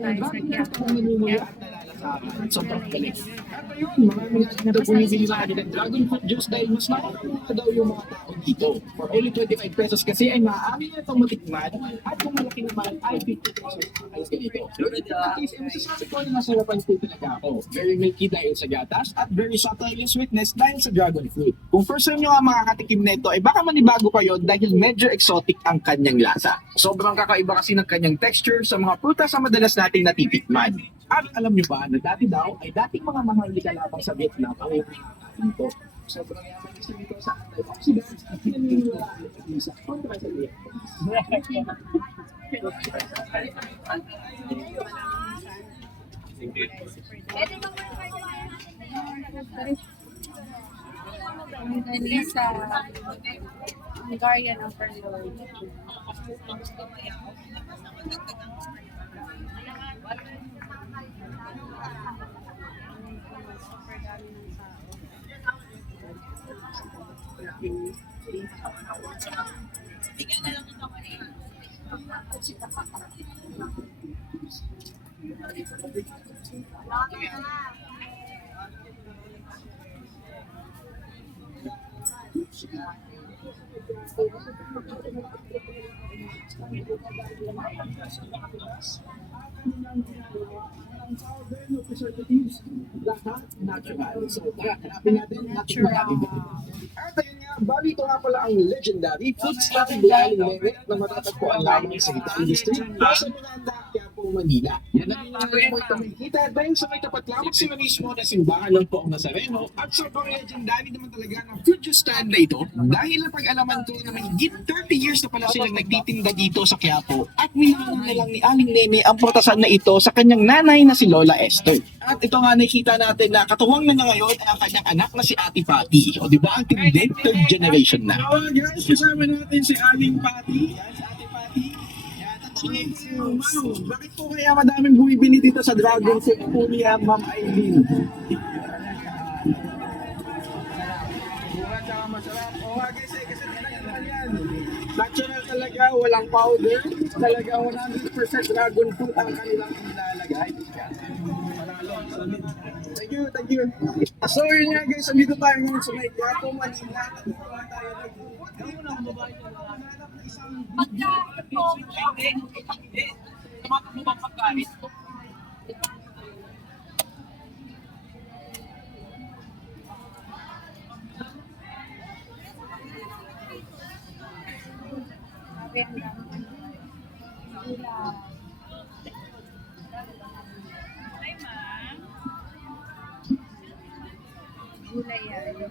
tayo sa Quiapo. Sobrang galing. At ayun, marami nga dito bumibili sa kanilang dragon fruit juice dahil mas makakamura daw yung mga tao dito. For only 25 pesos kasi ay maaari na itong matikman at kung malaki naman ay 50 pesos ang ayos ganito. At least, masasabi ko na masarapan po talaga ako. Very milky dahil sa gatas at very subtle yung sweetness dahil sa dragon fruit. Kung first time nyo nga makakatikim na ito, ay baka manibago kayo dahil medyo exotic ang kanyang lasa. Sobrang kakaiba kasi ng kanyang texture sa mga prutas na madalas nating natitikman. At alam nyo ba na dati daw ay dating mga maharlika lamang sa Vietnam ang nakakain ito. Sobrang yaman kasi dito sa antioxidants at naniniwala sa kontra sa diabetes. Ang galing sa Hungarian overload. Super dami ng tao. Lahat natural. So, tara, hanapin natin natural. At ayun nga, bali ito nga pala ang legendary foods natin Aling Nene na matatagpuan lamang sa Italy District, sa Miranda, Quiapo, Manila. Yan ang inaari mo ito makikita dahil sa may tapat lamang sila mismo na simbahan ng Poong Nazareno at sobrang legendary naman talaga ng food juice stand na ito dahil napag-alaman ko na may higit 30 years na pala silang nagtitinda dito sa Quiapo at nilalang na lang ni Aling Nene ang prutasan na ito sa kanyang nanay na si Lola Esther. At ito nga nakikita natin na katuwang na ngayon ay ang kanyang anak na si Ate Patty. O di ba ang tindi, third generation na. So guys, kasama natin si Aling Patty. Yan, si Ate Patty. Yan, at ma'am, bakit po kaya madaming bumibili dito sa Dragon Fruit po niya, Ma'am Aileen? Mura tsaka masarap. O nga guys, kasi talaga yan. Natural talaga, walang powder. Talaga 100% dragon fruit ang kanilang nilalagay. Thank you, thank you. So yun nga guys, andito tayo ngayon sa may Quiapo, Manila. Nagpupunta tayo Grabe ang dami. Gulay yan.